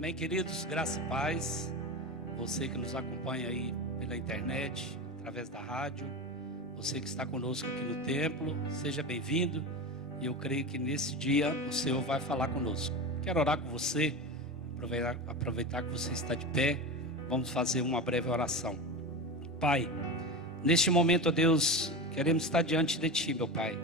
Amém, queridos? Graça e paz. Você que nos acompanha aí pela internet, através da rádio, você que está conosco aqui no templo, seja bem-vindo. E eu creio que nesse dia o Senhor vai falar conosco. Quero orar com você, aproveitar que você está de pé. Vamos fazer uma breve oração. Pai, neste momento, ó Deus, queremos estar diante de Ti, meu Pai.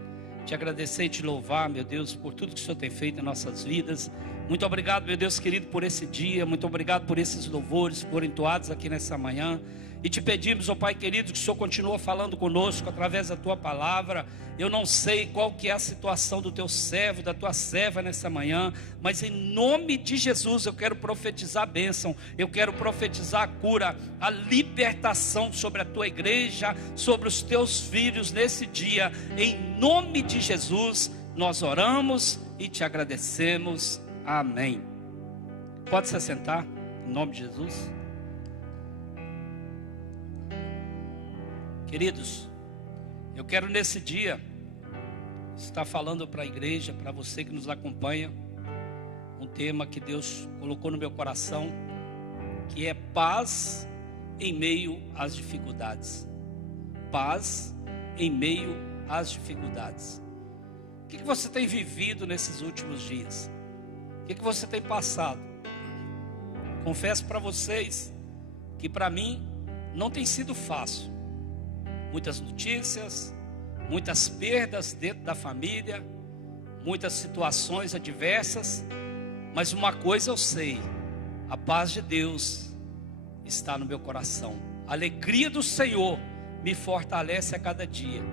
Te agradecer e te louvar, meu Deus, por tudo que o Senhor tem feito em nossas vidas. Muito obrigado, meu Deus querido, por esse dia. Muito obrigado por esses louvores que foram entoados aqui nessa manhã. E te pedimos, ó Pai querido, que o Senhor continue falando conosco através da Tua palavra. Eu não sei qual que é a situação do Teu servo, da Tua serva nessa manhã, mas em nome de Jesus eu quero profetizar a bênção. Eu quero profetizar a cura, a libertação sobre a Tua igreja, sobre os Teus filhos nesse dia. Em nome de Jesus nós oramos e te agradecemos. Amém. Pode se assentar, em nome de Jesus. Queridos, eu quero nesse dia estar falando para a igreja, para você que nos acompanha, um tema que Deus colocou no meu coração, que é paz em meio às dificuldades. Paz em meio às dificuldades. O que você tem vivido nesses últimos dias? O que você tem passado? Confesso para vocês que para mim não tem sido fácil. Muitas notícias, muitas perdas dentro da família, muitas situações adversas, mas uma coisa eu sei: a paz de Deus está no meu coração. A alegria do Senhor me fortalece a cada dia.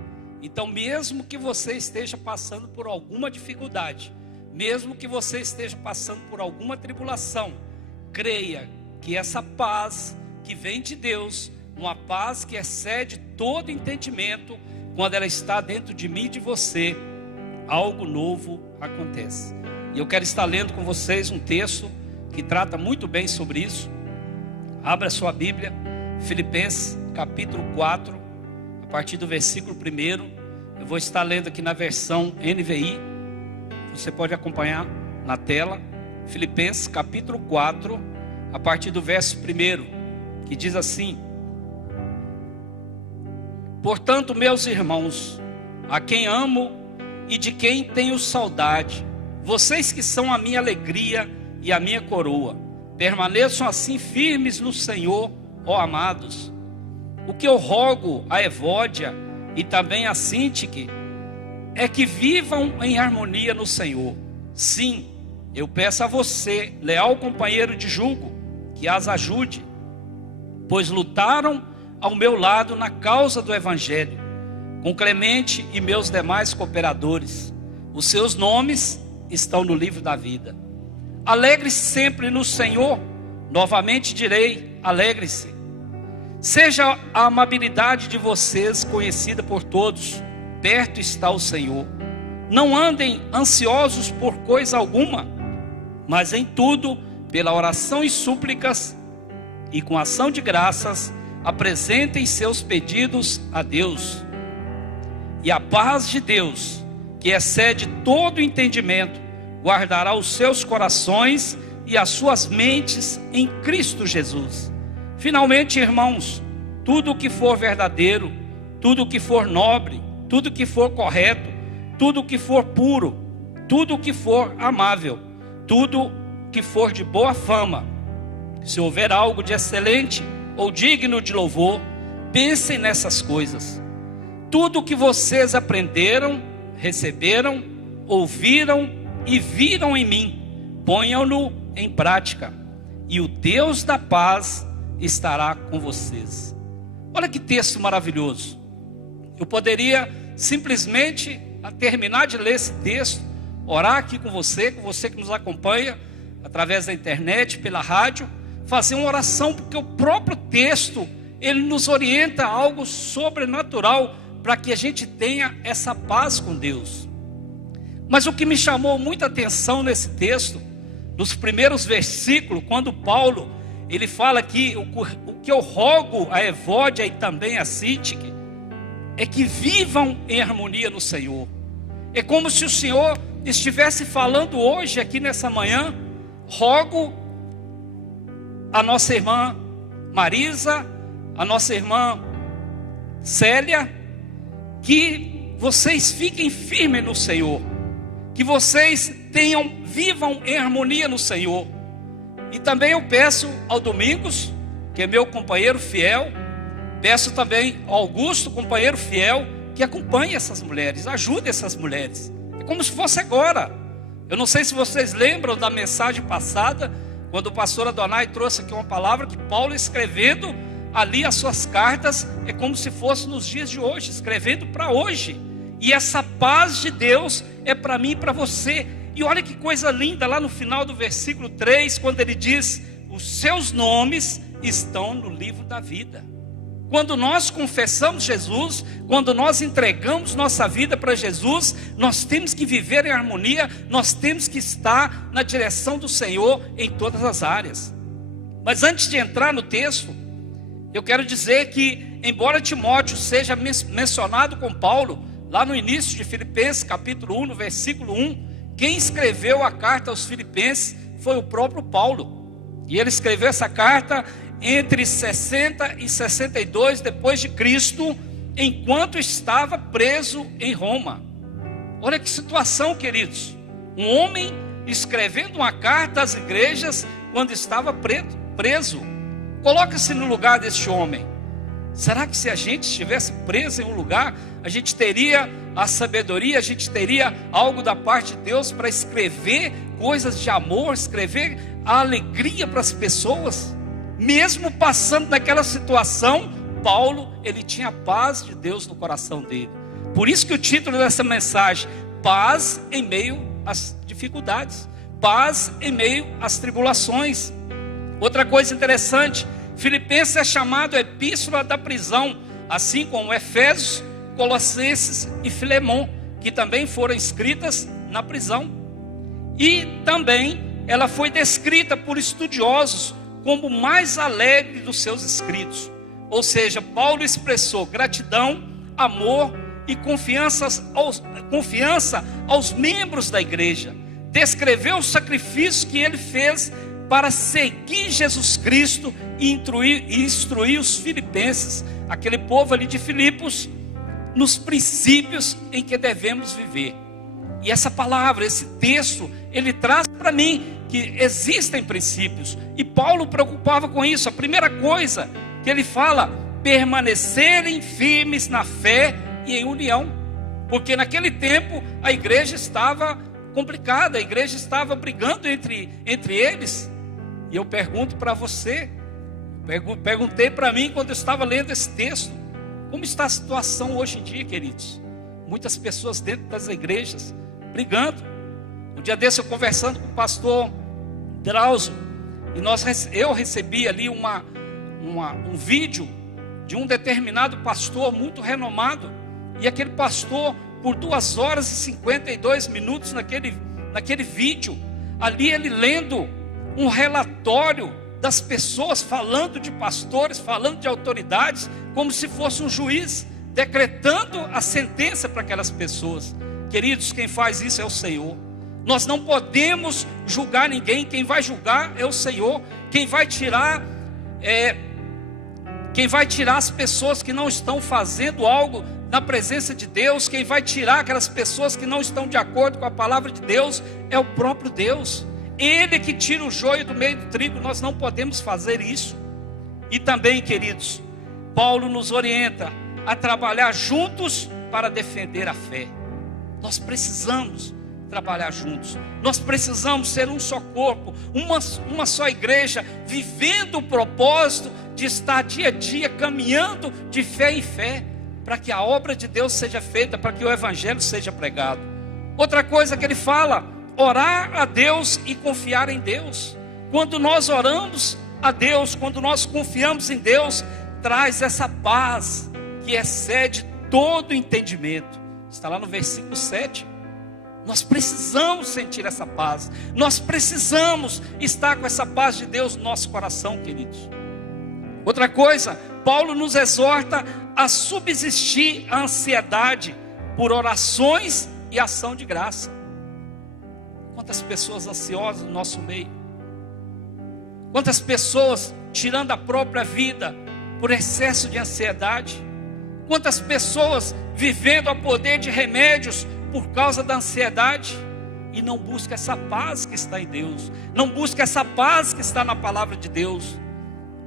Então, mesmo que você esteja passando por alguma dificuldade, mesmo que você esteja passando por alguma tribulação, creia que essa paz que vem de Deus, uma paz que excede todo entendimento, quando ela está dentro de mim e de você, algo novo acontece. E eu quero estar lendo com vocês um texto que trata muito bem sobre isso. Abra sua Bíblia, Filipenses capítulo 4, a partir do versículo 1. Eu vou estar lendo aqui na versão NVI. Você pode acompanhar na tela. Filipenses capítulo 4, a partir do verso 1, que diz assim: portanto, meus irmãos, a quem amo e de quem tenho saudade, vocês que são a minha alegria e a minha coroa, permaneçam assim firmes no Senhor, ó amados. O que eu rogo a Evódia e também a Sintique é que vivam em harmonia no Senhor. Sim, eu peço a você, leal companheiro de julgo, que as ajude, pois lutaram ao meu lado na causa do Evangelho, com Clemente e meus demais cooperadores. Os seus nomes estão no livro da vida. Alegre-se sempre no Senhor. Novamente direi, alegre-se. Seja a amabilidade de vocês conhecida por todos. Perto está o Senhor. Não andem ansiosos por coisa alguma, mas em tudo, pela oração e súplicas e com ação de graças, apresentem seus pedidos a Deus. E a paz de Deus, que excede todo entendimento, guardará os seus corações e as suas mentes em Cristo Jesus. Finalmente, irmãos, tudo o que for verdadeiro, tudo o que for nobre, tudo o que for correto, tudo o que for puro, tudo o que for amável, tudo o que for de boa fama, se houver algo de excelente ou digno de louvor, pensem nessas coisas. Tudo o que vocês aprenderam, receberam, ouviram e viram em mim, ponham-no em prática, e o Deus da paz estará com vocês. Olha que texto maravilhoso. Eu poderia simplesmente, a terminar de ler esse texto, orar aqui com você que nos acompanha através da internet, pela rádio, fazer uma oração, porque o próprio texto, ele nos orienta a algo sobrenatural, para que a gente tenha essa paz com Deus. Mas o que me chamou muita atenção nesse texto, nos primeiros versículos, quando Paulo, ele fala aqui, o que eu rogo a Evódia e também a Sintique, é que vivam em harmonia no Senhor. É como se o Senhor estivesse falando hoje, aqui nessa manhã: rogo a nossa irmã Marisa, a nossa irmã Célia, que vocês fiquem firmes no Senhor, que vocês vivam em harmonia no Senhor. E também eu peço ao Domingos, que é meu companheiro fiel, peço também ao Augusto, companheiro fiel, que acompanhe essas mulheres, ajude essas mulheres. É como se fosse agora. Eu não sei se vocês lembram da mensagem passada, quando o pastor Adonai trouxe aqui uma palavra que Paulo escrevendo ali as suas cartas, é como se fosse nos dias de hoje, escrevendo para hoje. E essa paz de Deus é para mim e para você. E olha que coisa linda, lá no final do versículo 3, quando ele diz: os seus nomes estão no livro da vida. Quando nós confessamos Jesus, quando nós entregamos nossa vida para Jesus, nós temos que viver em harmonia, nós temos que estar na direção do Senhor em todas as áreas. Mas antes de entrar no texto, eu quero dizer que, embora Timóteo seja mencionado com Paulo, lá no início de Filipenses, capítulo 1, no versículo 1, quem escreveu a carta aos Filipenses foi o próprio Paulo. E ele escreveu essa carta entre 60 e 62 depois de Cristo, enquanto estava preso em Roma. Olha que situação, queridos. Um homem escrevendo uma carta às igrejas quando estava preso. Coloca-se no lugar deste homem. Será que se a gente estivesse preso em um lugar, a gente teria a sabedoria, a gente teria algo da parte de Deus para escrever coisas de amor, escrever a alegria para as pessoas? Mesmo passando naquela situação, Paulo, ele tinha a paz de Deus no coração dele. Por isso que o título dessa mensagem: paz em meio às dificuldades, paz em meio às tribulações. Outra coisa interessante, Filipenses é chamado epístola da prisão, assim como Efésios, Colossenses e Filemon, que também foram escritas na prisão. E também ela foi descrita por estudiosos como o mais alegre dos seus escritos. Ou seja, Paulo expressou gratidão, amor e confiança aos membros da igreja. Descreveu o sacrifício que ele fez para seguir Jesus Cristo e instruir os filipenses, aquele povo ali de Filipos, nos princípios em que devemos viver. E essa palavra, esse texto, ele traz para mim que existem princípios, e Paulo preocupava com isso. A primeira coisa que ele fala: permanecerem firmes na fé e em união, porque naquele tempo a igreja estava complicada, a igreja estava brigando entre eles. E eu pergunto para você, perguntei para mim quando eu estava lendo esse texto: como está a situação hoje em dia, queridos? Muitas pessoas dentro das igrejas brigando. Um dia desse eu conversando com o pastor Drauzio, e eu recebi ali um vídeo de um determinado pastor muito renomado, e aquele pastor, por 2 horas e 52 minutos naquele vídeo, ali ele lendo um relatório das pessoas, falando de pastores, falando de autoridades, como se fosse um juiz, decretando a sentença para aquelas pessoas. Queridos, quem faz isso é o Senhor. Nós não podemos julgar ninguém. Quem vai julgar é o Senhor. Quem vai tirar as pessoas que não estão fazendo algo na presença de Deus, quem vai tirar aquelas pessoas que não estão de acordo com a palavra de Deus, é o próprio Deus. Ele que tira o joio do meio do trigo. Nós não podemos fazer isso. E também, queridos, Paulo nos orienta a trabalhar juntos para defender a fé. Nós precisamos trabalhar juntos. Nós precisamos ser um só corpo, uma só igreja, vivendo o propósito de estar dia a dia caminhando de fé em fé, para que a obra de Deus seja feita, para que o evangelho seja pregado. Outra coisa que ele fala: orar a Deus e confiar em Deus. Quando nós oramos a Deus, quando nós confiamos em Deus, traz essa paz que excede todo entendimento. Está lá no versículo 7. Nós precisamos sentir essa paz. Nós precisamos estar com essa paz de Deus no nosso coração, queridos. Outra coisa, Paulo nos exorta a subsistir a ansiedade por orações e ação de graça. Quantas pessoas ansiosas no nosso meio? Quantas pessoas tirando a própria vida por excesso de ansiedade? Quantas pessoas vivendo a poder de remédios por causa da ansiedade? E não busca essa paz que está em Deus, não busca essa paz que está na palavra de Deus.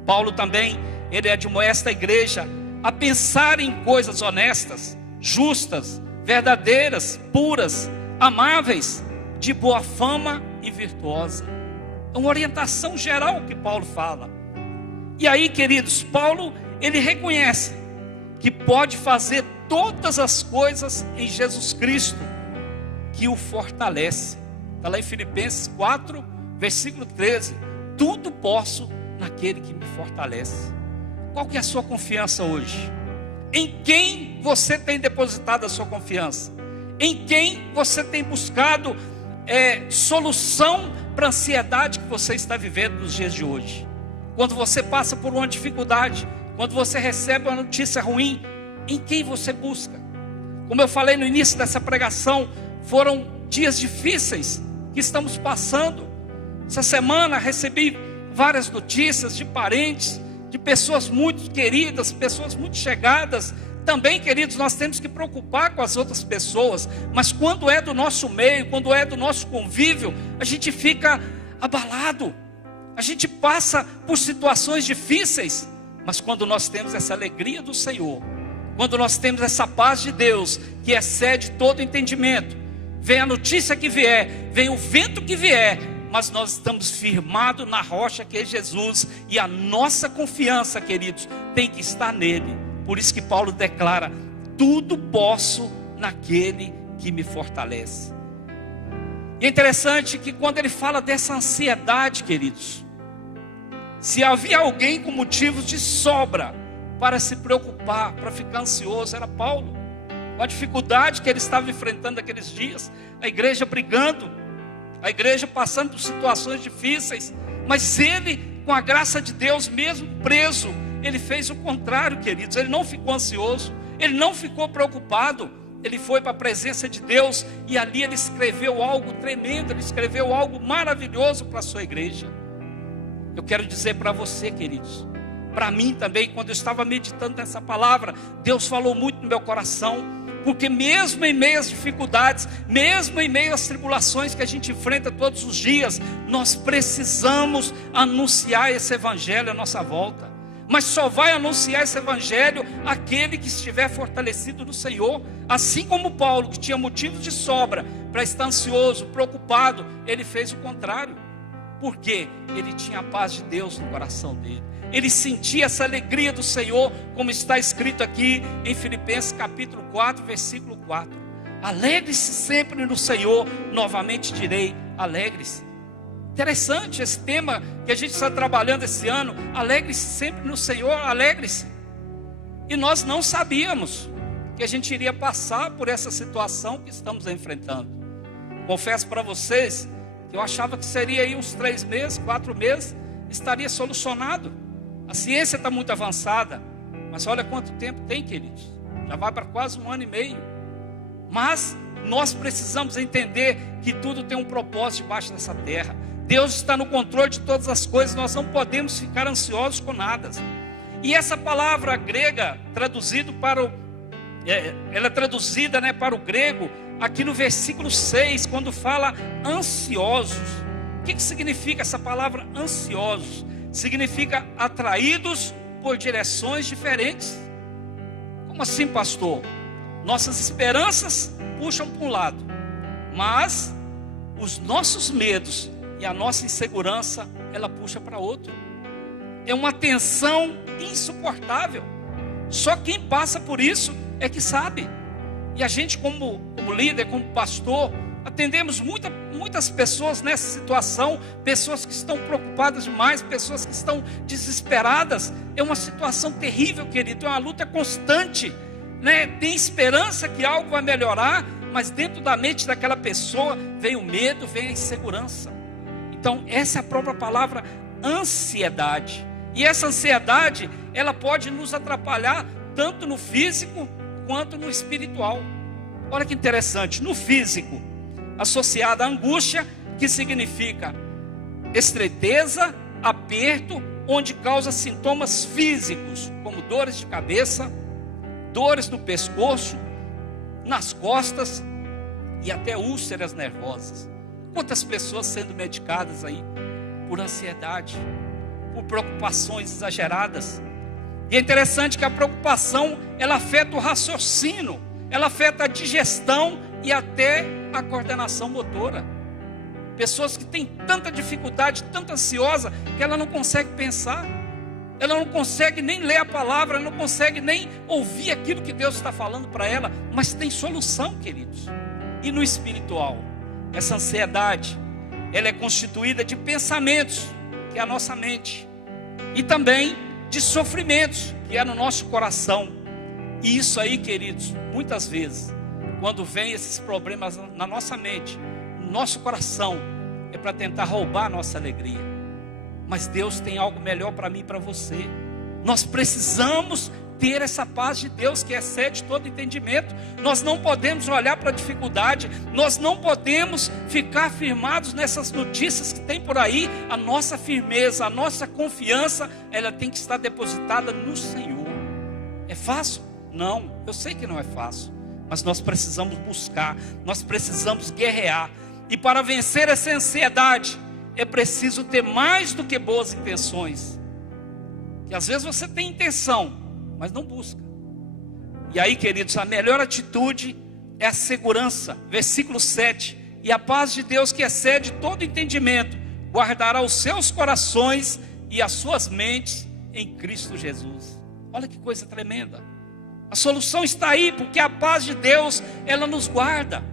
Paulo também, ele admoesta a igreja a pensar em coisas honestas, justas, verdadeiras, puras, amáveis, de boa fama e virtuosa. É uma orientação geral que Paulo fala. E aí, queridos, Paulo, ele reconhece que pode fazer todas as coisas em Jesus Cristo, que o fortalece. Está lá em Filipenses 4, versículo 13. Tudo posso naquele que me fortalece. Qual que é a sua confiança hoje? Em quem você tem depositado a sua confiança? Em quem você tem buscado solução para a ansiedade que você está vivendo nos dias de hoje? Quando você passa por uma dificuldade, quando você recebe uma notícia ruim, em quem você busca? Como eu falei no início dessa pregação, foram dias difíceis que estamos passando. Essa semana recebi várias notícias de parentes, de pessoas muito queridas, pessoas muito chegadas. Também, queridos, nós temos que preocupar com as outras pessoas, mas quando é do nosso meio, quando é do nosso convívio, a gente fica abalado, a gente passa por situações difíceis. Mas quando nós temos essa alegria do Senhor, quando nós temos essa paz de Deus, que excede todo entendimento, vem a notícia que vier, vem o vento que vier, mas nós estamos firmados na rocha que é Jesus, e a nossa confiança, queridos, tem que estar nele. Por isso que Paulo declara: tudo posso naquele que me fortalece. E é interessante que quando ele fala dessa ansiedade, queridos, se havia alguém com motivos de sobra para se preocupar, para ficar ansioso, era Paulo. Com a dificuldade que ele estava enfrentando naqueles dias, a igreja brigando, a igreja passando por situações difíceis, mas ele, com a graça de Deus, mesmo preso, ele fez o contrário, queridos. Ele não ficou ansioso, ele não ficou preocupado, ele foi para a presença de Deus, e ali ele escreveu algo tremendo, ele escreveu algo maravilhoso para a sua igreja. Eu quero dizer para você, queridos, para mim também, quando eu estava meditando nessa palavra, Deus falou muito no meu coração, porque mesmo em meio às dificuldades, mesmo em meio às tribulações que a gente enfrenta todos os dias, nós precisamos anunciar esse evangelho à nossa volta. Mas só vai anunciar esse evangelho aquele que estiver fortalecido no Senhor. Assim como Paulo, que tinha motivos de sobra para estar ansioso, preocupado, ele fez o contrário. Porque ele tinha a paz de Deus no coração dele. Ele sentia essa alegria do Senhor, como está escrito aqui em Filipenses capítulo 4, versículo 4. Alegre-se sempre no Senhor, novamente direi, alegre-se. Interessante esse tema que a gente está trabalhando esse ano. Alegre-se sempre no Senhor, alegre-se. E nós não sabíamos que a gente iria passar por essa situação que estamos enfrentando. Confesso para vocês que eu achava que seria aí uns 3 meses, 4 meses, estaria solucionado. A ciência está muito avançada, mas olha quanto tempo tem, queridos. Já vai para quase 1 ano e meio. Mas nós precisamos entender que tudo tem um propósito debaixo dessa terra. Deus está no controle de todas as coisas, nós não podemos ficar ansiosos com nada. E essa palavra grega, ela é traduzida, para o grego, aqui no versículo 6, quando fala ansiosos. O que significa essa palavra ansiosos? Significa atraídos por direções diferentes. Como assim, pastor? Nossas esperanças puxam para um lado, mas os nossos medos e a nossa insegurança, ela puxa para outro. É uma tensão insuportável. Só quem passa por isso é que sabe. E a gente como líder, como pastor, atendemos muitas pessoas nessa situação, pessoas que estão preocupadas demais, pessoas que estão desesperadas. É uma situação terrível, querido, é uma luta constante, Tem esperança que algo vai melhorar, mas dentro da mente daquela pessoa vem o medo, vem a insegurança. Então essa é a própria palavra ansiedade. E essa ansiedade, ela pode nos atrapalhar tanto no físico quanto no espiritual. Olha que interessante, no físico, associada à angústia, que significa estreiteza, aperto, onde causa sintomas físicos, como dores de cabeça, dores no pescoço, nas costas e até úlceras nervosas. Quantas pessoas sendo medicadas aí por ansiedade, por preocupações exageradas. E é interessante que a preocupação, ela afeta o raciocínio, ela afeta a digestão e até a coordenação motora. Pessoas que têm tanta dificuldade, tanta ansiosa, que ela não consegue pensar, ela não consegue nem ler a palavra, ela não consegue nem ouvir aquilo que Deus está falando para ela, mas tem solução, queridos. E no espiritual, essa ansiedade, ela é constituída de pensamentos, que é a nossa mente, e também de sofrimentos, que é no nosso coração. E isso aí, queridos, muitas vezes, quando vem esses problemas na nossa mente, no nosso coração, é para tentar roubar a nossa alegria. Mas Deus tem algo melhor para mim e para você. Nós precisamos ter essa paz de Deus que excede todo entendimento. Nós não podemos olhar para a dificuldade, nós não podemos ficar firmados nessas notícias que tem por aí. A nossa firmeza, a nossa confiança, ela tem que estar depositada no Senhor. É fácil? Não, eu sei que não é fácil, mas nós precisamos buscar, nós precisamos guerrear. E para vencer essa ansiedade, é preciso ter mais do que boas intenções. Que às vezes você tem intenção, mas não busca. E aí, queridos, a melhor atitude é a segurança. Versículo 7. E a paz de Deus, que excede todo entendimento, guardará os seus corações e as suas mentes em Cristo Jesus. Olha que coisa tremenda. A solução está aí, porque a paz de Deus, ela nos guarda.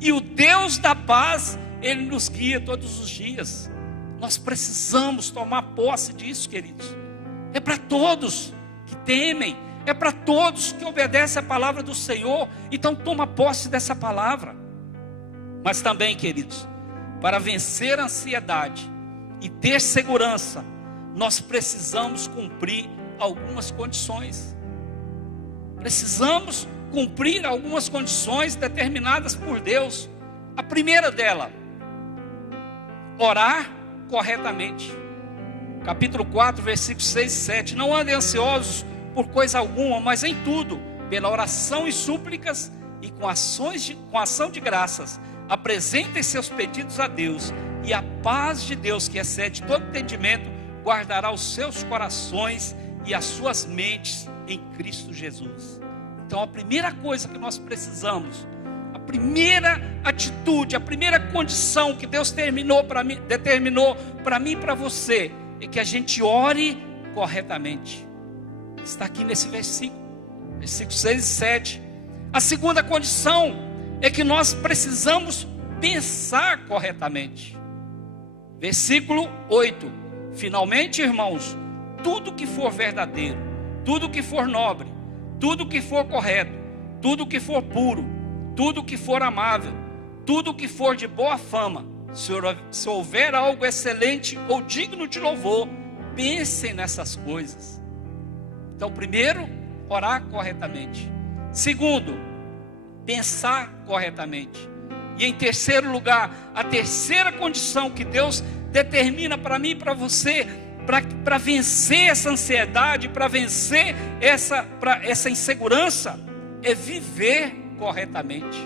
E o Deus da paz, Ele nos guia todos os dias. Nós precisamos tomar posse disso, queridos. É para todos que temem, é para todos que obedecem a palavra do Senhor. Então toma posse dessa palavra. Mas também, queridos, para vencer a ansiedade e ter segurança, nós precisamos cumprir algumas condições. Precisamos cumprir algumas condições determinadas por Deus. A primeira dela, orar corretamente. Capítulo 4, versículos 6 e 7. Não andem ansiosos por coisa alguma, mas em tudo, pela oração e súplicas e com ação de graças, apresentem seus pedidos a Deus, e a paz de Deus, que excede todo entendimento, guardará os seus corações e as suas mentes em Cristo Jesus. Então a primeira coisa que nós precisamos, a primeira atitude, a primeira condição que Deus determinou para mim e para você, é que a gente ore corretamente. Está aqui nesse versículo 6 e 7. A segunda condição é que nós precisamos pensar corretamente. Versículo 8. Finalmente, irmãos, tudo que for verdadeiro, tudo que for nobre, tudo que for correto, tudo que for puro, tudo que for amável, tudo que for de boa fama, se houver algo excelente ou digno de louvor, pensem nessas coisas. Então, primeiro, orar corretamente. Segundo, pensar corretamente. E em terceiro lugar, a terceira condição que Deus determina para mim e para você, para vencer essa ansiedade, para vencer essa insegurança, é viver corretamente.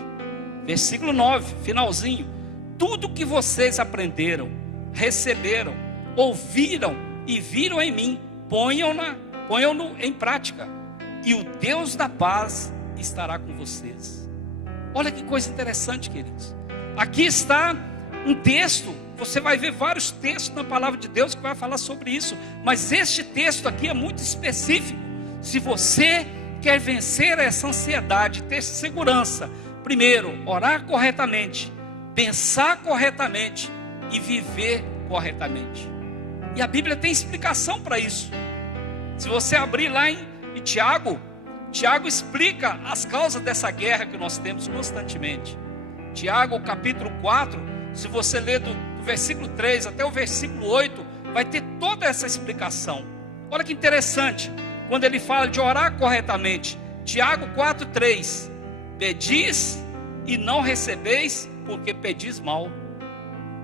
Versículo 9, finalzinho. Tudo que vocês aprenderam, receberam, ouviram e viram em mim, ponham-no em prática, e o Deus da paz estará com vocês. Olha que coisa interessante, queridos. Aqui está um texto, você vai ver vários textos na palavra de Deus que vai falar sobre isso, mas este texto aqui é muito específico. Se você quer vencer essa ansiedade, ter segurança, primeiro, orar corretamente, pensar corretamente e viver corretamente. E a Bíblia tem explicação para isso. Se você abrir lá em Tiago explica as causas dessa guerra que nós temos constantemente. Tiago capítulo 4, se você ler do versículo 3 até o versículo 8, vai ter toda essa explicação. Olha que interessante, quando ele fala de orar corretamente. Tiago 4:3, pedis e não recebeis, porque pedis mal.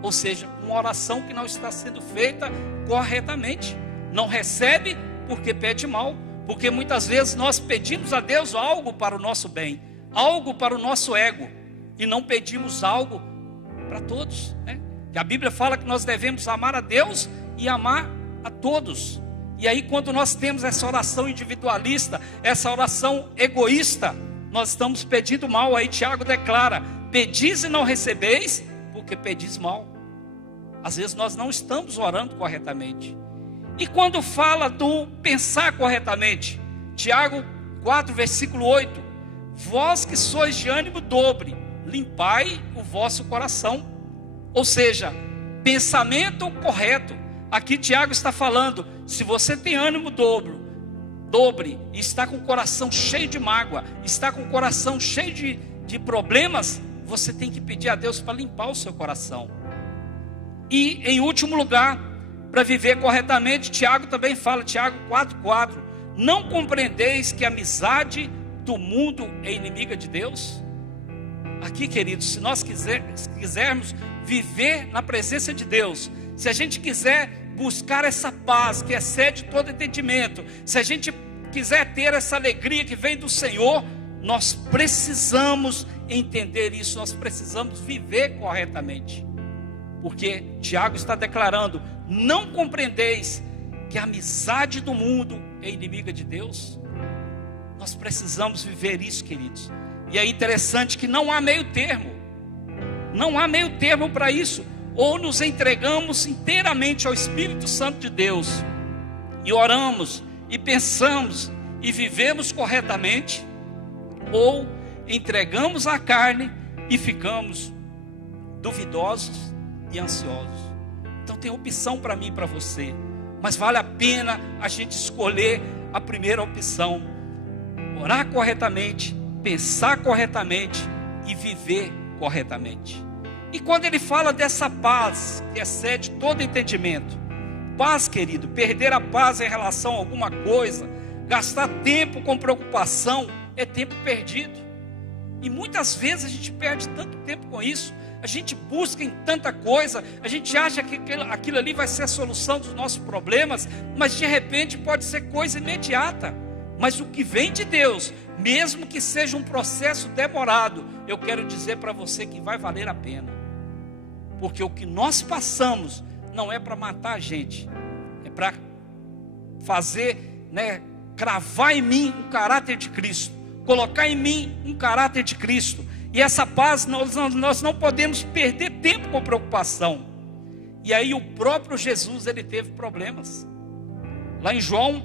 Ou seja, uma oração que não está sendo feita corretamente. Não recebe porque pede mal. Porque muitas vezes nós pedimos a Deus algo para o nosso bem, algo para o nosso ego, e não pedimos algo para todos, né? Que a Bíblia fala que nós devemos amar a Deus e amar a todos. E aí, quando nós temos essa oração individualista, essa oração egoísta, nós estamos pedindo mal. Aí Tiago declara: pedis e não recebeis, porque pedis mal. Às vezes nós não estamos orando corretamente. E quando fala do pensar corretamente, Tiago 4, versículo 8: vós que sois de ânimo dobre, limpai o vosso coração. Ou seja, pensamento correto. Aqui Tiago está falando: se você tem ânimo dobre, e está com o coração cheio de mágoa, está com o coração cheio de problemas, você tem que pedir a Deus para limpar o seu coração. E em último lugar, para viver corretamente, Tiago também fala, Tiago 4,4: não compreendeis que a amizade do mundo é inimiga de Deus? Aqui, queridos, se nós quisermos viver na presença de Deus, se a gente quiser buscar essa paz que excede todo entendimento, se a gente quiser ter essa alegria que vem do Senhor, nós precisamos entender isso, nós precisamos viver corretamente. Porque Tiago está declarando: não compreendeis que a amizade do mundo é inimiga de Deus? Nós precisamos viver isso, queridos. E é interessante que não há meio termo. Não há meio termo para isso. Ou nos entregamos inteiramente ao Espírito Santo de Deus, e oramos, e pensamos, e vivemos corretamente, ou entregamos a carne e ficamos duvidosos e ansiosos. Então tem opção para mim e para você, mas vale a pena a gente escolher a primeira opção: orar corretamente, pensar corretamente e viver corretamente. E quando ele fala dessa paz que excede todo entendimento, paz, querido, perder a paz em relação a alguma coisa, gastar tempo com preocupação, é tempo perdido. E muitas vezes a gente perde tanto tempo com isso. A gente busca em tanta coisa, a gente acha que aquilo ali vai ser a solução dos nossos problemas, mas de repente pode ser coisa imediata. Mas o que vem de Deus, mesmo que seja um processo demorado, eu quero dizer para você que vai valer a pena. Porque o que nós passamos não é para matar a gente, é para fazer, cravar em mim um caráter de Cristo, colocar em mim um caráter de Cristo. E essa paz, nós não podemos perder tempo com preocupação. E aí o próprio Jesus, ele teve problemas. Lá em João,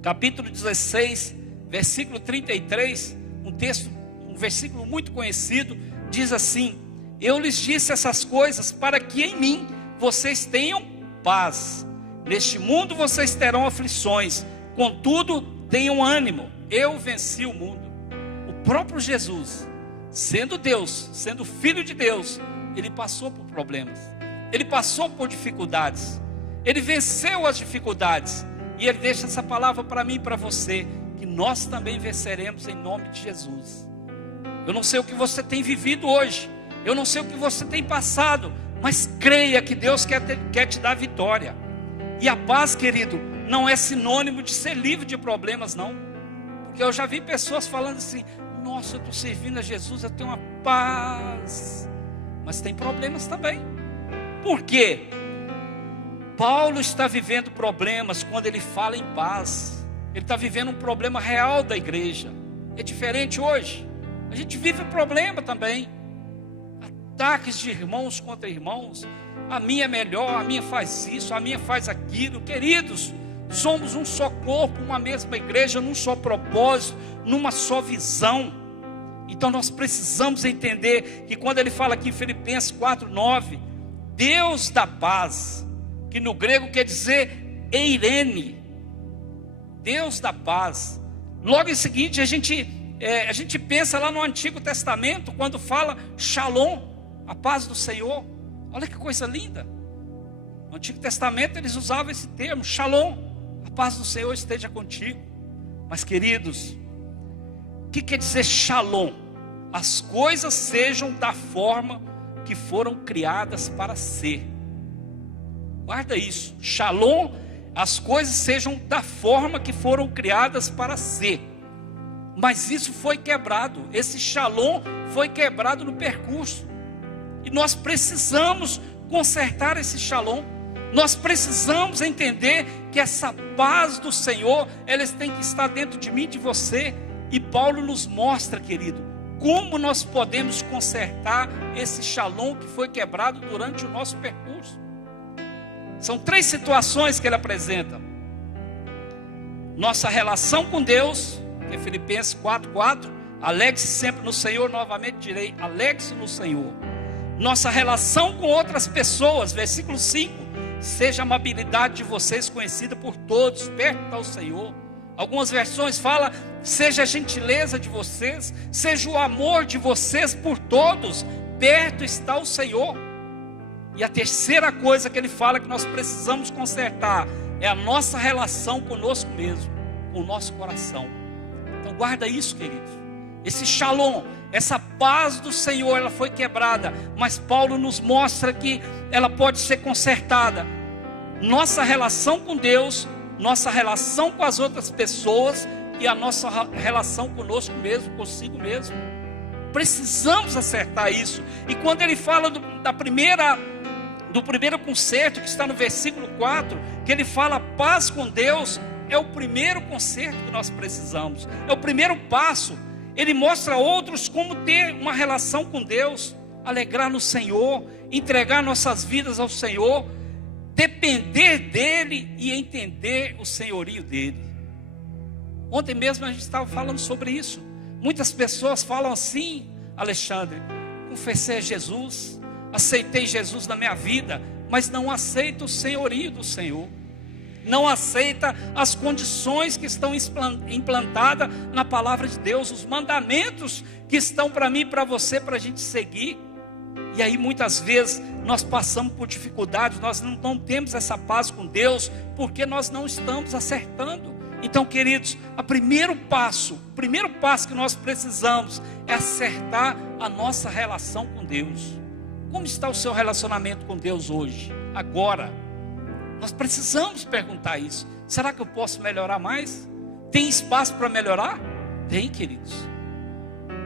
capítulo 16, versículo 33, um versículo muito conhecido, diz assim: eu lhes disse essas coisas para que em mim vocês tenham paz. Neste mundo vocês terão aflições, contudo tenham ânimo, eu venci o mundo. O próprio Jesus, sendo Deus, sendo Filho de Deus, ele passou por problemas, ele passou por dificuldades, ele venceu as dificuldades. E ele deixa essa palavra para mim e para você, que nós também venceremos em nome de Jesus. Eu não sei o que você tem vivido hoje, eu não sei o que você tem passado, mas creia que Deus quer te dar vitória. E a paz, querido, não é sinônimo de ser livre de problemas, não. Porque eu já vi pessoas falando assim: nossa, eu estou servindo a Jesus, eu tenho uma paz. Mas tem problemas também. Por quê? Paulo está vivendo problemas quando ele fala em paz. Ele está vivendo um problema real da igreja. É diferente hoje. A gente vive problema também. Ataques de irmãos contra irmãos. A minha é melhor, a minha faz isso, a minha faz aquilo. Queridos, somos um só corpo, uma mesma igreja, num só propósito, numa só visão. Então nós precisamos entender que quando ele fala aqui em Filipenses 4:9, Deus da paz, que no grego quer dizer eirene, Deus da paz. Logo em seguinte a gente pensa lá no Antigo Testamento, quando fala Shalom, a paz do Senhor. Olha que coisa linda. No Antigo Testamento eles usavam esse termo, Shalom, a paz do Senhor esteja contigo. Mas queridos, o que quer dizer Shalom? As coisas sejam da forma que foram criadas para ser. Guarda isso. Shalom, as coisas sejam da forma que foram criadas para ser. Mas isso foi quebrado. Esse shalom foi quebrado no percurso. E nós precisamos consertar esse shalom. Nós precisamos entender que essa paz do Senhor, elas têm que estar dentro de mim e de você. E Paulo nos mostra, querido, como nós podemos consertar esse shalom que foi quebrado durante o nosso percurso. São 3 situações que ele apresenta. Nossa relação com Deus, que é Filipenses 4:4, alegre-se sempre no Senhor, novamente direi, alegre-se no Senhor. Nossa relação com outras pessoas, versículo 5, seja a amabilidade de vocês conhecida por todos, perto está o Senhor. Algumas versões falam, seja a gentileza de vocês, seja o amor de vocês por todos, perto está o Senhor. E a terceira coisa que ele fala que nós precisamos consertar é a nossa relação conosco mesmo, com o nosso coração. Então guarda isso, queridos. Esse shalom, essa paz do Senhor, ela foi quebrada, mas Paulo nos mostra que ela pode ser consertada. Nossa relação com Deus, nossa relação com as outras pessoas e a nossa relação conosco mesmo, consigo mesmo. Precisamos acertar isso. E quando ele fala do primeiro conserto, que está no versículo 4, que ele fala paz com Deus, é o primeiro conserto que nós precisamos, é o primeiro passo. Ele mostra a outros como ter uma relação com Deus, alegrar no Senhor, entregar nossas vidas ao Senhor, depender dEle e entender o senhorio dEle. Ontem mesmo a gente estava falando sobre isso. Muitas pessoas falam assim, Alexandre, confessei a Jesus, aceitei Jesus na minha vida, mas não aceita o senhorio do Senhor. Não aceita as condições que estão implantadas na palavra de Deus, os mandamentos que estão para mim e para você, para a gente seguir. E aí muitas vezes nós passamos por dificuldades, nós não temos essa paz com Deus, porque nós não estamos acertando. Então, queridos, o primeiro passo que nós precisamos é acertar a nossa relação com Deus. Como está o seu relacionamento com Deus hoje, agora? Nós precisamos perguntar isso. Será que eu posso melhorar mais? Tem espaço para melhorar? Tem, queridos.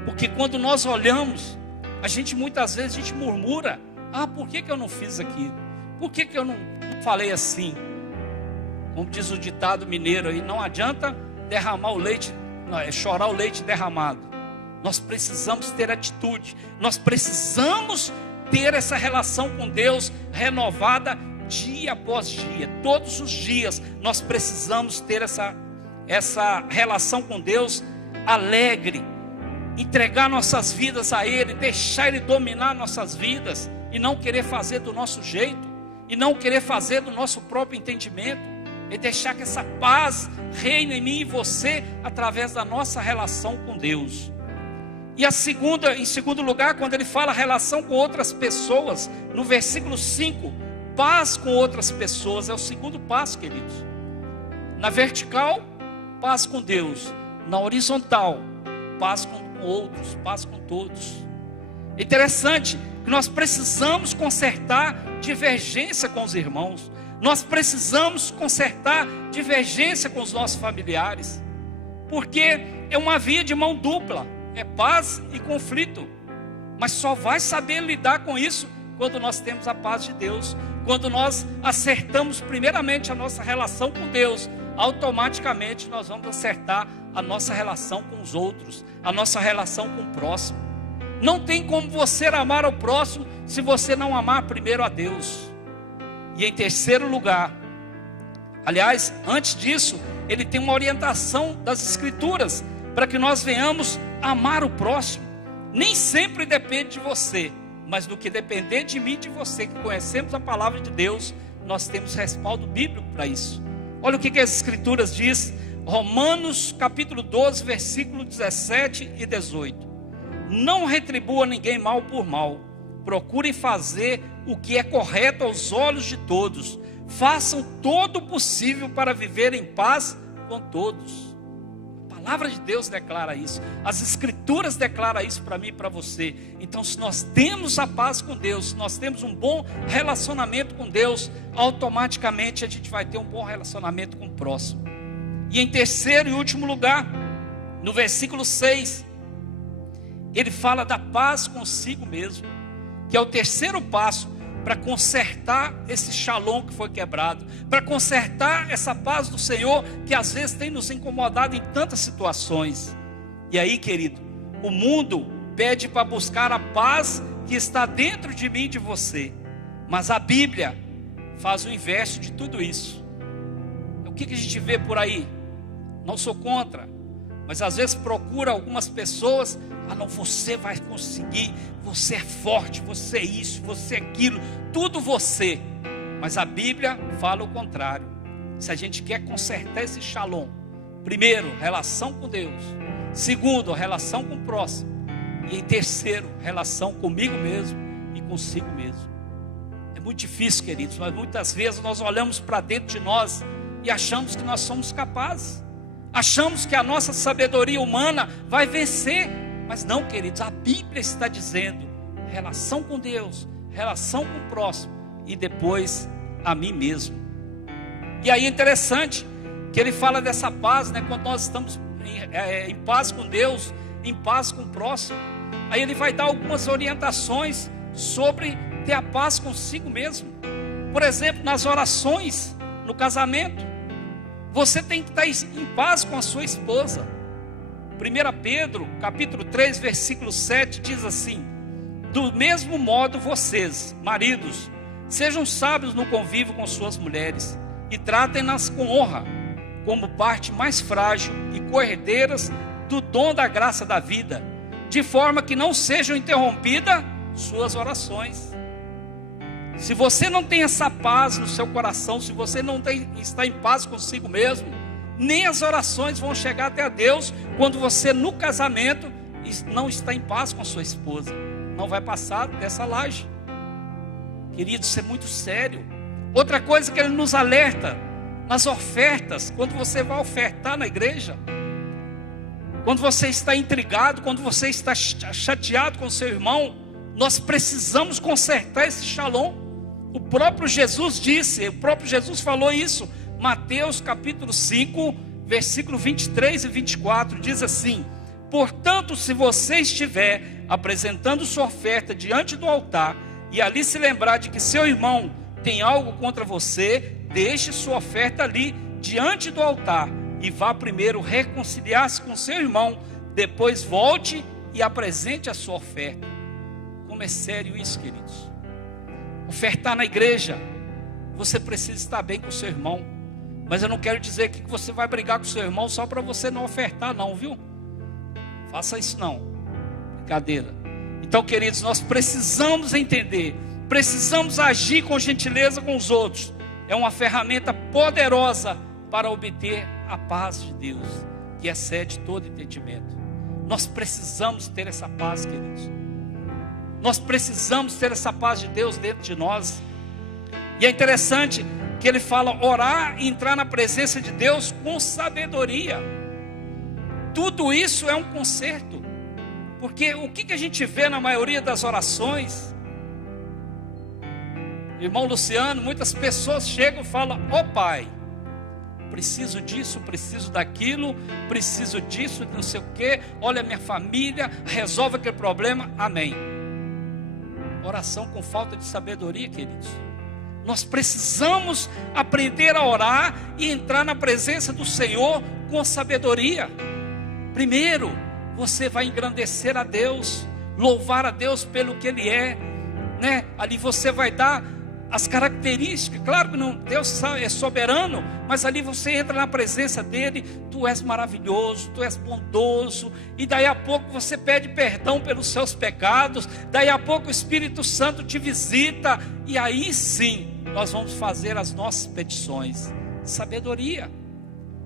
Porque quando nós olhamos, muitas vezes a gente murmura. Por que eu não fiz aquilo? Por que eu não falei assim? Como diz o ditado mineiro aí, não adianta derramar o leite, não, é chorar o leite derramado. Nós precisamos ter atitude. Nós precisamos ter essa relação com Deus renovada dia após dia. Todos os dias nós precisamos ter essa relação com Deus alegre, entregar nossas vidas a Ele, deixar Ele dominar nossas vidas e não querer fazer do nosso jeito, e não querer fazer do nosso próprio entendimento, e deixar que essa paz reine em mim e você através da nossa relação com Deus. E em segundo lugar, quando ele fala relação com outras pessoas, no versículo 5, paz com outras pessoas, é o segundo passo, queridos. Na vertical, paz com Deus. Na horizontal, paz com outros, paz com todos. É interessante que nós precisamos consertar divergência com os irmãos. Nós precisamos consertar divergência com os nossos familiares. Porque é uma via de mão dupla. É paz e conflito. Mas só vai saber lidar com isso quando nós temos a paz de Deus. Quando nós acertamos primeiramente a nossa relação com Deus, automaticamente nós vamos acertar a nossa relação com os outros, a nossa relação com o próximo. Não tem como você amar ao próximo se você não amar primeiro a Deus. E em terceiro lugar, aliás, antes disso, ele tem uma orientação das Escrituras para que nós venhamos amar o próximo. Nem sempre depende de você, mas do que depender de mim e de você, que conhecemos a palavra de Deus, nós temos respaldo bíblico para isso. Olha o que as Escrituras diz, Romanos capítulo 12, versículo 17 e 18. Não retribua ninguém mal por mal, procurem fazer o que é correto aos olhos de todos, façam todo o possível para viver em paz com todos. A palavra de Deus declara isso. As escrituras declaram isso para mim e para você. Então, se nós temos a paz com Deus, se nós temos um bom relacionamento com Deus, automaticamente a gente vai ter um bom relacionamento com o próximo. E em terceiro e último lugar, no versículo 6, ele fala da paz consigo mesmo, que é o terceiro passo para consertar esse shalom que foi quebrado, para consertar essa paz do Senhor que às vezes tem nos incomodado em tantas situações. E aí, querido, o mundo pede para buscar a paz que está dentro de mim e de você, mas a Bíblia faz o inverso de tudo isso. O que a gente vê por aí? Não sou contra, mas às vezes procura algumas pessoas: ah não, você vai conseguir, você é forte, você é isso, você é aquilo, tudo você. Mas a Bíblia fala o contrário. Se a gente quer consertar esse shalom, primeiro, relação com Deus; segundo, relação com o próximo; e em terceiro, relação comigo mesmo e consigo mesmo. É muito difícil, queridos, mas muitas vezes nós olhamos para dentro de nós e achamos que nós somos capazes. Achamos que a nossa sabedoria humana vai vencer. Mas não, queridos, a Bíblia está dizendo: relação com Deus, relação com o próximo e depois a mim mesmo. E aí é interessante que ele fala dessa paz, né? Quando nós estamos em paz com Deus, em paz com o próximo, aí ele vai dar algumas orientações sobre ter a paz consigo mesmo. Por exemplo, nas orações, no casamento, você tem que estar em paz com a sua esposa. 1 Pedro, capítulo 3, versículo 7, diz assim: do mesmo modo vocês, maridos, sejam sábios no convívio com suas mulheres, e tratem-nas com honra, como parte mais frágil e co-herdeiras do dom da graça da vida, de forma que não sejam interrompidas suas orações. Se você não tem essa paz no seu coração, se você não está em paz consigo mesmo, nem as orações vão chegar até a Deus quando você no casamento não está em paz com a sua esposa. Não vai passar dessa laje. Querido, isso é muito sério. Outra coisa que ele nos alerta, nas ofertas, quando você vai ofertar na igreja, quando você está intrigado, quando você está chateado com o seu irmão, nós precisamos consertar esse shalom. O próprio Jesus disse, o próprio Jesus falou isso. Mateus capítulo 5, versículo 23 e 24, diz assim: portanto, se você estiver apresentando sua oferta diante do altar, e ali se lembrar de que seu irmão tem algo contra você, deixe sua oferta ali diante do altar, e vá primeiro reconciliar-se com seu irmão, depois volte e apresente a sua oferta. Como é sério isso, queridos? Ofertar na igreja, você precisa estar bem com o seu irmão. Mas eu não quero dizer que você vai brigar com o seu irmão só para você não ofertar, não, viu? Faça isso não. Brincadeira. Então, queridos, nós precisamos entender, precisamos agir com gentileza com os outros. É uma ferramenta poderosa para obter a paz de Deus, que excede todo entendimento. Nós precisamos ter essa paz, queridos. Nós precisamos ter essa paz de Deus dentro de nós. E é interessante que ele fala orar e entrar na presença de Deus com sabedoria. Tudo isso é um conserto. Porque o que a gente vê na maioria das orações? Irmão Luciano, muitas pessoas chegam e falam: ó Pai, preciso disso, preciso daquilo, preciso disso, não sei o que, olha a minha família, resolve aquele problema, amém. Oração com falta de sabedoria, queridos. Nós precisamos aprender a orar e entrar na presença do Senhor com sabedoria. Primeiro, você vai engrandecer a Deus, louvar a Deus pelo que Ele é, né? Ali você vai dar as características. Claro que não, Deus é soberano, mas ali você entra na presença dEle. Tu és maravilhoso, tu és bondoso. E daí a pouco você pede perdão pelos seus pecados. Daí a pouco o Espírito Santo te visita. E aí sim, nós vamos fazer as nossas petições. Sabedoria.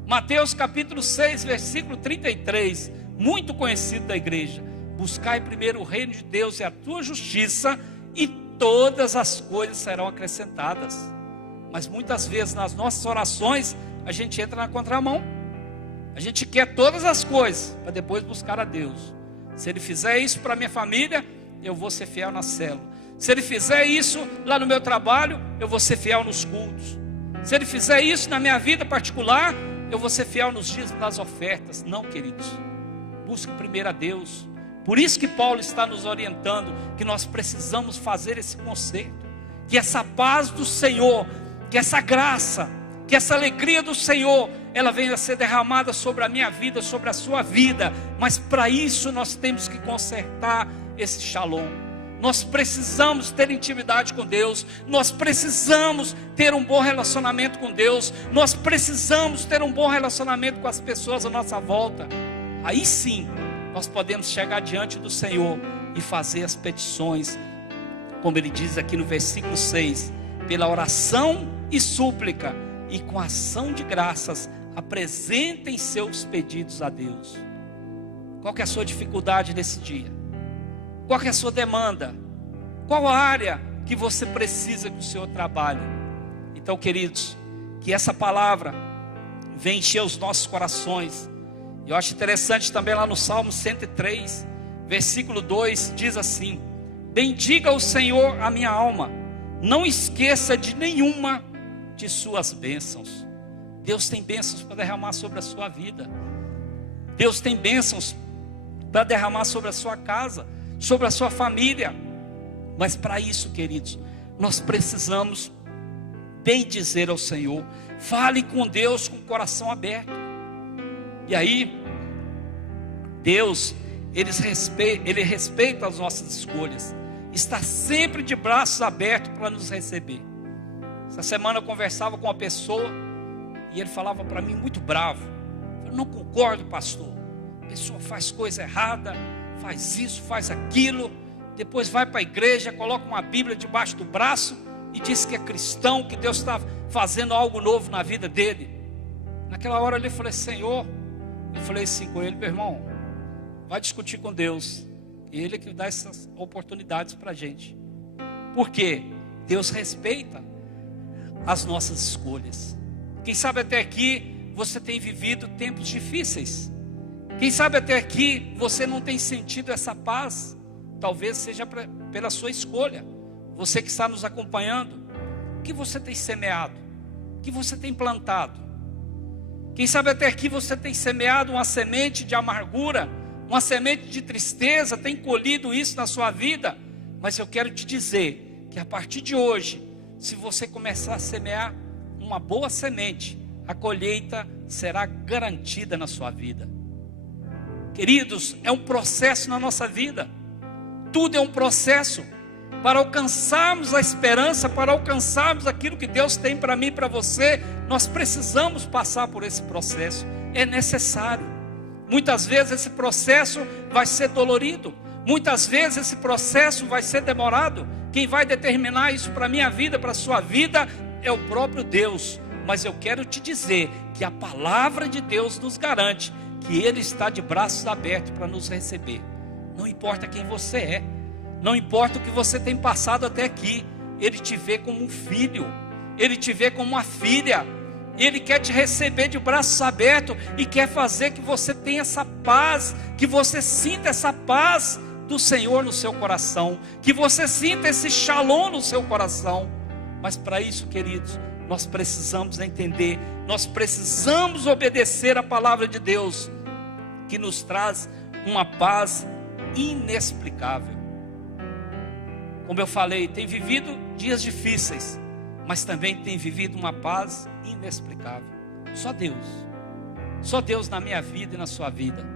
Mateus capítulo 6, versículo 33, muito conhecido da igreja: buscai primeiro o reino de Deus e a tua justiça, e todas as coisas serão acrescentadas. Mas muitas vezes nas nossas orações a gente entra na contramão. A gente quer todas as coisas para depois buscar a Deus. Se Ele fizer isso para minha família, eu vou ser fiel na célula. Se Ele fizer isso lá no meu trabalho, eu vou ser fiel nos cultos. Se Ele fizer isso na minha vida particular, eu vou ser fiel nos dias das ofertas. Não, queridos. Busque primeiro a Deus. Por isso que Paulo está nos orientando que nós precisamos fazer esse conserto. Que essa paz do Senhor, que essa graça, que essa alegria do Senhor, ela venha a ser derramada sobre a minha vida, sobre a sua vida. Mas para isso nós temos que consertar esse shalom. Nós precisamos ter intimidade com Deus. Nós precisamos ter um bom relacionamento com Deus. Nós precisamos ter um bom relacionamento com as pessoas à nossa volta. Aí sim, nós podemos chegar diante do Senhor e fazer as petições, como Ele diz aqui no versículo 6, pela oração e súplica, e com ação de graças, apresentem seus pedidos a Deus. Qual que é a sua dificuldade nesse dia? Qual que é a sua demanda? Qual a área que você precisa que o Senhor trabalhe? Então, queridos, que essa palavra venha encher os nossos corações. Eu acho interessante também lá no Salmo 103, versículo 2, diz assim: bendiga o Senhor a minha alma, não esqueça de nenhuma de suas bênçãos. Deus tem bênçãos para derramar sobre a sua vida. Deus tem bênçãos para derramar sobre a sua casa, sobre a sua família. Mas para isso, queridos, nós precisamos bendizer ao Senhor. Fale com Deus com o coração aberto. E aí, Deus, Ele respeita as nossas escolhas. Está sempre de braços abertos para nos receber. Essa semana eu conversava com uma pessoa e ele falava para mim muito bravo: eu não concordo, pastor. A pessoa faz coisa errada, faz isso, faz aquilo, depois vai para a igreja, coloca uma Bíblia debaixo do braço e diz que é cristão, que Deus está fazendo algo novo na vida dele. Naquela hora eu falei: Senhor, eu falei assim com ele: meu irmão, vai discutir com Deus. Ele é que dá essas oportunidades para a gente. Por quê? Deus respeita as nossas escolhas. Quem sabe até aqui você tem vivido tempos difíceis. Quem sabe até aqui você não tem sentido essa paz. Talvez seja pela sua escolha. Você que está nos acompanhando, o que você tem semeado? O que você tem plantado? Quem sabe até aqui você tem semeado uma semente de amargura, uma semente de tristeza, tem colhido isso na sua vida. Mas eu quero te dizer que a partir de hoje, se você começar a semear uma boa semente, a colheita será garantida na sua vida. Queridos, é um processo na nossa vida. Tudo é um processo. Para alcançarmos a esperança, para alcançarmos aquilo que Deus tem para mim e para você, nós precisamos passar por esse processo. É necessário. Muitas vezes esse processo vai ser dolorido. Muitas vezes esse processo vai ser demorado. Quem vai determinar isso para a minha vida, para a sua vida, é o próprio Deus. Mas eu quero te dizer que a palavra de Deus nos garante que Ele está de braços abertos para nos receber. Não importa quem você é, não importa o que você tem passado até aqui, Ele te vê como um filho, Ele te vê como uma filha. Ele quer te receber de braços abertos e quer fazer que você tenha essa paz, que você sinta essa paz do Senhor no seu coração, que você sinta esse shalom no seu coração. Mas para isso, queridos, nós precisamos entender, nós precisamos obedecer a palavra de Deus, que nos traz uma paz inexplicável. Como eu falei, tem vivido dias difíceis, mas também tem vivido uma paz inexplicável. Só Deus na minha vida e na sua vida.